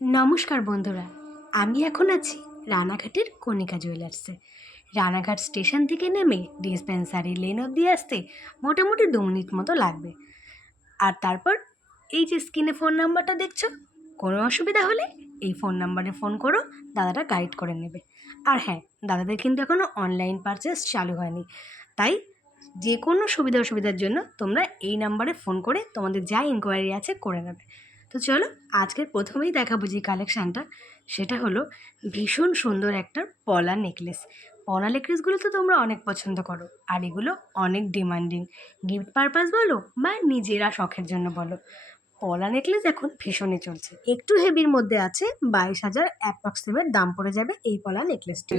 নমস্কার বন্ধুরা, আমি এখন আছি রানাঘাটের কণিকা জুয়েলার্সে। রানাঘাট স্টেশন থেকে নেমে ডিসপেন্সারি লেন অবধি আসতে মোটামুটি 2 মিনিট মতো লাগবে। আর তারপর এই যে স্ক্রিনে ফোন নাম্বারটা দেখছো, কোনো অসুবিধা হলে এই ফোন নাম্বারে ফোন করো, দাদাটা গাইড করে নেবে। আর হ্যাঁ, দাদাদের কিন্তু এখনও অনলাইন পারচেস চালু হয়নি, তাই যে কোনো সুবিধা অসুবিধার জন্য তোমরা এই নাম্বারে ফোন করে তোমাদের যা ইনকোয়ারি আছে করে নেবে। তো চলো, আজকের প্রথমেই দেখাবো যে কালেকশানটা, সেটা হলো ভীষণ সুন্দর একটা পলা নেকলেস। পলা নেকলেসগুলো তো তোমরা অনেক পছন্দ করো, আর এগুলো অনেক ডিমান্ডিং, গিফট পারপাস বলো বা নিজেরা শখের জন্য বলো। পলা নেকলেস এখন ভীষণই চলছে, একটু হেভির মধ্যে আছে। 22,000 অ্যাপ্রক্সিমেট দাম পড়ে যাবে এই পলা নেকলেসটি।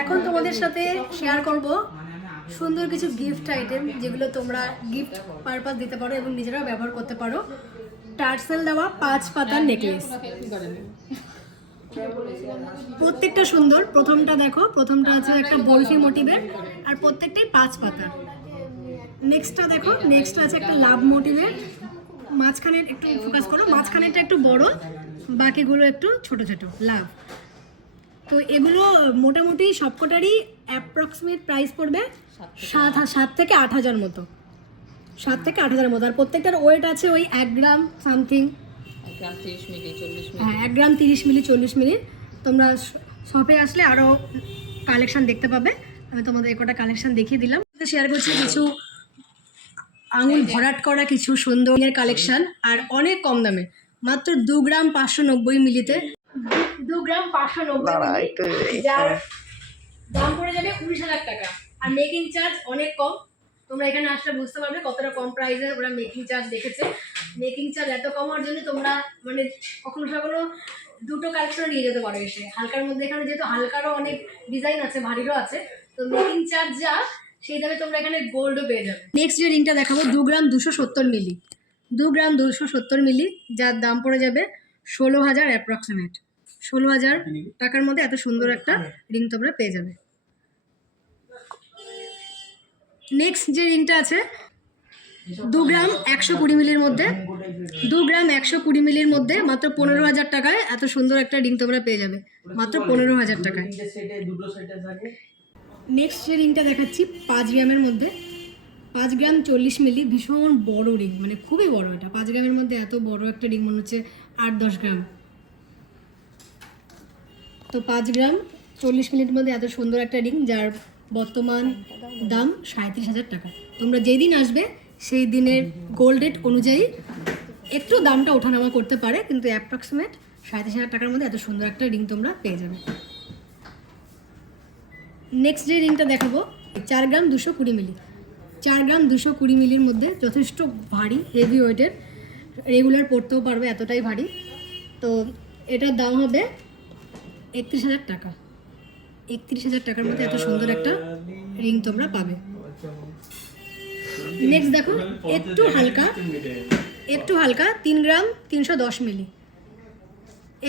এখন তোমাদের সাথে শেয়ার করব সুন্দর কিছু গিফট আইটেম, যেগুলো তোমরা গিফট পারপাস দিতে পারো এবং নিজেরাও ব্যবহার করতে পারো। টার্সেল দেওয়া 5 পাতার নেকলেস, প্রত্যেকটা সুন্দর। প্রথমটা দেখো, প্রথমটা আছে একটা বলফি মোটিভের, আর প্রত্যেকটাই 5 পাতার। নেক্সটটা দেখো, নেক্সট আছে একটা লাভ মোটিভের। মাঝখানে একটু ফোকাস করো, মাঝখানেরটা একটু বড়, বাকিগুলো একটু ছোট ছোট লাভ। তো এগুলো মোটামুটি সবকটারই অ্যাপ্রক্সিমেট প্রাইস পড়বে 7 থেকে 8,000 মতো, 7 থেকে 8,000 মতো। আর প্রত্যেকটার ওয়েট আছে ওই 1 গ্রাম সামথিং, 1 গ্রাম 30 মিলি 40 মিলি। হ্যাঁ, 1 গ্রাম 30 মিলি 40 মিলি। তোমরা শপে আসলে আরও কালেকশান দেখতে পাবে। আমি তোমাদের একটা কালেকশান দেখিয়ে দিলাম। শেয়ার করছি কিছু আঙুল ভরাট করা কিছু সুন্দরের কালেকশান, আর অনেক কম দামে, মাত্র 2 গ্রাম 590 মিলিতে। 2 গ্রাম 590 মিলি, যার দাম পড়ে যাবে 19,000 টাকা। আর মেকিং চার্জ অনেক কম, তোমরা এখানে আসলে বুঝতে পারবে কতটা কম প্রাইসে ওরা মেকিং চার্জ দেখেছে। মেকিং চার্জ এত কম হওয়ার জন্য তোমরা মানে কখনো কখনো দুটো কালেকশন নিয়ে যেতে পারো এসে। হালকার মধ্যে এখানে যেহেতু হালকারও অনেক ডিজাইন আছে, ভারীরও আছে, তো মেকিং চার্জ যা সেই দামে তোমরা এখানে গোল্ডও পেয়ে যাবে। নেক্সট যে রিংটা দেখাবো 2 গ্রাম 270 মিলি, 2 গ্রাম 270 মিলি, যার দাম পড়ে যাবে 16,000 অ্যাপ্রক্সিমেট। 16,000 টাকার মধ্যে এত সুন্দর একটা রিং তোমরা পেয়ে যাবে। নেক্সট যে রিংটা আছে 2 গ্রাম 120 মিলির মধ্যে, 2 গ্রাম 120 মিলির মধ্যে মাত্র 15,000 টাকায় এত সুন্দর একটা রিং তোমরা পেয়ে যাবে, মাত্র 15,000 টাকায়। নেক্সট যে রিংটা দেখাচ্ছি 5 গ্রামের মধ্যে, 5 গ্রাম 40 মিলি, ভীষণ বড় রিং, মানে খুবই বড়। এটা 5 গ্রামের মধ্যে এত বড় একটা রিং মনে হচ্ছে 8-10 গ্রাম। তো 5 গ্রাম 40 মিলির মধ্যে এত সুন্দর একটা রিং, যার বর্তমান দাম 37,000 টাকা। তোমরা যেই দিন আসবে সেই দিনের গোল্ড রেট অনুযায়ী একটু দামটা ওঠানামা করতে পারে, কিন্তু অ্যাপ্রক্সিমেট 37,000 টাকার মধ্যে এত সুন্দর একটা রিং তোমরা পেয়ে যাবে। নেক্সট যে রিংটা দেখাবো 4 গ্রাম 220 মিলি, 4 গ্রাম 220 মিলির মধ্যে, যথেষ্ট ভারী, হেভি ওয়েটের, রেগুলার পরতেও পারবে, এতটাই ভারী। তো এটার দাম হবে 31,000 টাকা। 31,000 টাকার মধ্যে এত সুন্দর একটা রিং তোমরা পাবে। নেক্সট দেখো একটু হালকা 3 গ্রাম 310 মিলি,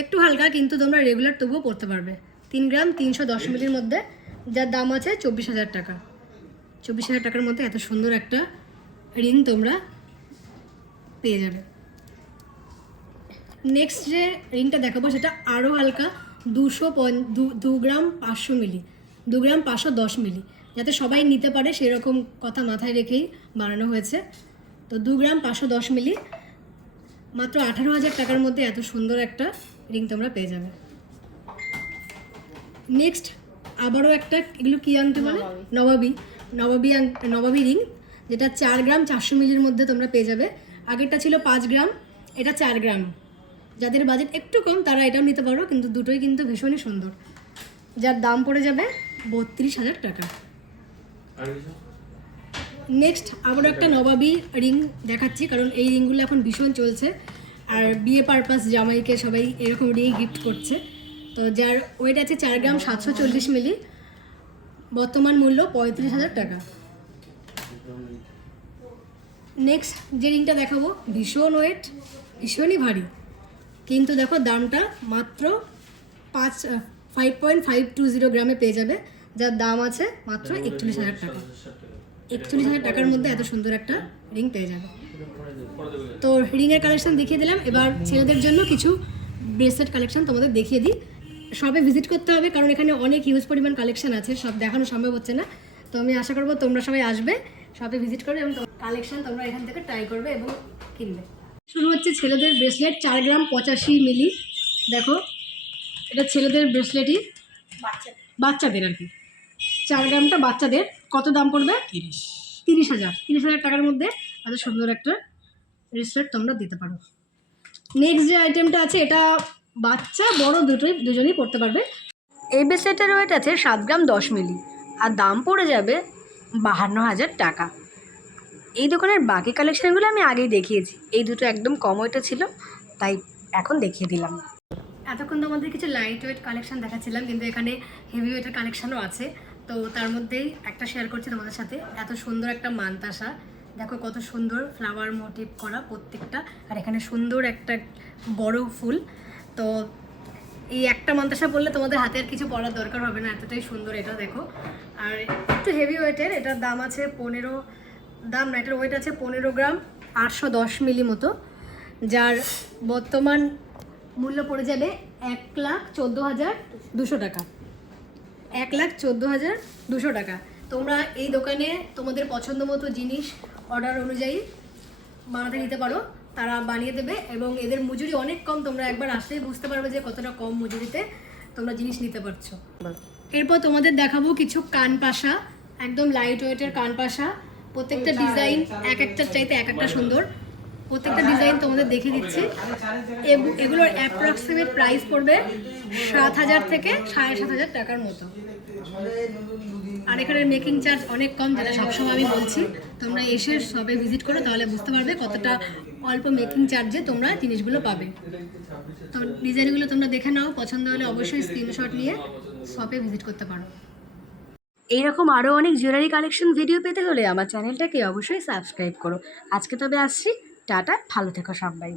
একটু হালকা, কিন্তু তোমরা রেগুলার তবুও পরতে পারবে। 3 গ্রাম 310 মিলির মধ্যে, যার দাম আছে 24,000 টাকা। 24,000 টাকার মধ্যে এত সুন্দর একটা রিং তোমরা পেয়ে যাবে। নেক্সট যে রিংটা দেখাবো সেটা আরও হালকা, 2 গ্রাম 500 মিলি, 2 গ্রাম 510 মিলি, যাতে সবাই নিতে পারে সেরকম কথা মাথায় রেখেই বানানো হয়েছে। তো 2 গ্রাম 510 মিলি, মাত্র 18,000 টাকার মধ্যে এত সুন্দর একটা রিং তোমরা পেয়ে যাবে। নেক্সট আবারও একটা, এগুলো কী আংটি বলে, নবাবী রিং, যেটা 4 গ্রাম 400 মিলির মধ্যে তোমরা পেয়ে যাবে। আগেরটা ছিল 5 গ্রাম, এটা 4 গ্রাম। যাদের বাজেট একটু কম তারা এটাও নিতে পারো, কিন্তু দুটোই কিন্তু ভীষণই সুন্দর, যার দাম পড়ে যাবে 32,000 টাকা। নেক্সট আবার একটা নবাবী রিং দেখাচ্ছি, কারণ এই রিংগুলো এখন ভীষণ চলছে, আর বিয়ে পারপাস জামাইকে সবাই এরকম রিং গিফট করছে। তো যার ওয়েট আছে 4 গ্রাম 740 মিলি, বর্তমান মূল্য 35,000 টাকা। নেক্সট যে রিংটা দেখাবো ভীষণ ওয়েট, ভীষণই ভারী, কিন্তু দেখো দামটা মাত্র 5.520 গ্রামে পেয়ে যাবে, যার দাম আছে মাত্র 41,000 টাকা। 41,000 টাকার মধ্যে এত সুন্দর একটা রিং পেয়ে যাবে। তো রিংয়ের কালেকশন দেখিয়ে দিলাম, এবার ছেলেদের জন্য কিছু ব্রেসলেট কালেকশন তোমাদের দেখিয়ে দিই। সবে ভিজিট করতে হবে কারণ এখানে অনেক হিউজ পরিমাণ কালেকশন আছে, সব দেখানো সম্ভব হচ্ছে না। তো আমি আশা করবো তোমরা সবাই আসবে, সবে ভিজিট করবে এবং কালেকশন তোমরা এখান থেকে ট্রাই করবে এবং কিনবে। শুরু হচ্ছে ছেলেদের ব্রেসলেট 4 গ্রাম 85 মিলি। দেখো এটা ছেলেদের ব্রেসলেটই, বাচ্চাদের আর কি। 4 গ্রামটা বাচ্চাদের কত দাম পড়বে? 30,000 টাকার মধ্যে এত সুন্দর একটা ব্রেসলেট তোমরা দিতে পারো। নেক্সট যে আইটেমটা আছে এটা বাচ্চা বড় দুজনেই পড়তে পারবে। এই ব্রেসলেটের ওয়েট আছে 7 গ্রাম 10 মিলি আর দাম পড়ে যাবে 52,000 টাকা। এই দোকানের বাকি কালেকশানগুলো আমি আগেই দেখিয়েছি, এই দুটো একদম কম ওয়েটে ছিল তাই এখন দেখিয়ে দিলাম। এতক্ষণ তো আমাদের কিছু লাইট ওয়েট কালেকশন দেখাচ্ছিলাম, কিন্তু এখানে হেভি ওয়েটের কালেকশনও আছে। তো তার মধ্যেই একটা শেয়ার করছি তোমাদের সাথে। এত সুন্দর একটা মানতাসা, দেখো কত সুন্দর ফ্লাওয়ার মোটিভ করা প্রত্যেকটা, আর এখানে সুন্দর একটা বড় ফুল। তো এই একটা মানতাসা পরলে তোমাদের হাতে আর কিছু পরার দরকার হবে না, এতটাই সুন্দর এটা দেখো। আর একটু হেভি ওয়েটের, এটার দাম আছে 15, দাম না, এটার ওয়েট আছে 15 গ্রাম 810 মিলি মতো, যার বর্তমান মূল্য পড়ে যাবে 1,14,200 টাকা। 1,14,200 টাকা। তোমরা এই দোকানে তোমাদের পছন্দ মতো জিনিস অর্ডার অনুযায়ী বানাতে নিতে পারো, তারা বানিয়ে দেবে এবং এদের মজুরি অনেক কম। তোমরা একবার আসলেই বুঝতে পারবে যে কতটা কম মজুরিতে তোমরা জিনিস নিতে পারছো। এরপর তোমাদের দেখাবো কিছু কানপাশা, একদম লাইট ওয়েটের কানপাশা। প্রত্যেকটা ডিজাইন এক একটার চাইতে এক একটা সুন্দর, প্রত্যেকটা ডিজাইন তোমাদের দেখিয়ে দিচ্ছি। এগুলোর অ্যাপ্রক্সিমেট প্রাইস পড়বে 7,000 থেকে 7,500 টাকার মতো। আর এখানের মেকিং চার্জ অনেক কম, যেটা সবসময় আমি বলছি। তোমরা এসে সবে ভিজিট করো, তাহলে বুঝতে পারবে কতটা অল্প মেকিং চার্জে তোমরা জিনিসগুলো পাবে। তো ডিজাইনগুলো তোমরা দেখে নাও, পছন্দ হলে অবশ্যই স্ক্রিনশট নিয়ে শপে ভিজিট করতে পারো। এইরকম আরও অনেক জুয়েলারি কালেকশন ভিডিও পেতে হলে আমার চ্যানেলটাকে অবশ্যই সাবস্ক্রাইব করো। আজকে তবে আসছি, টাটা, ভালো থেকো সবাই।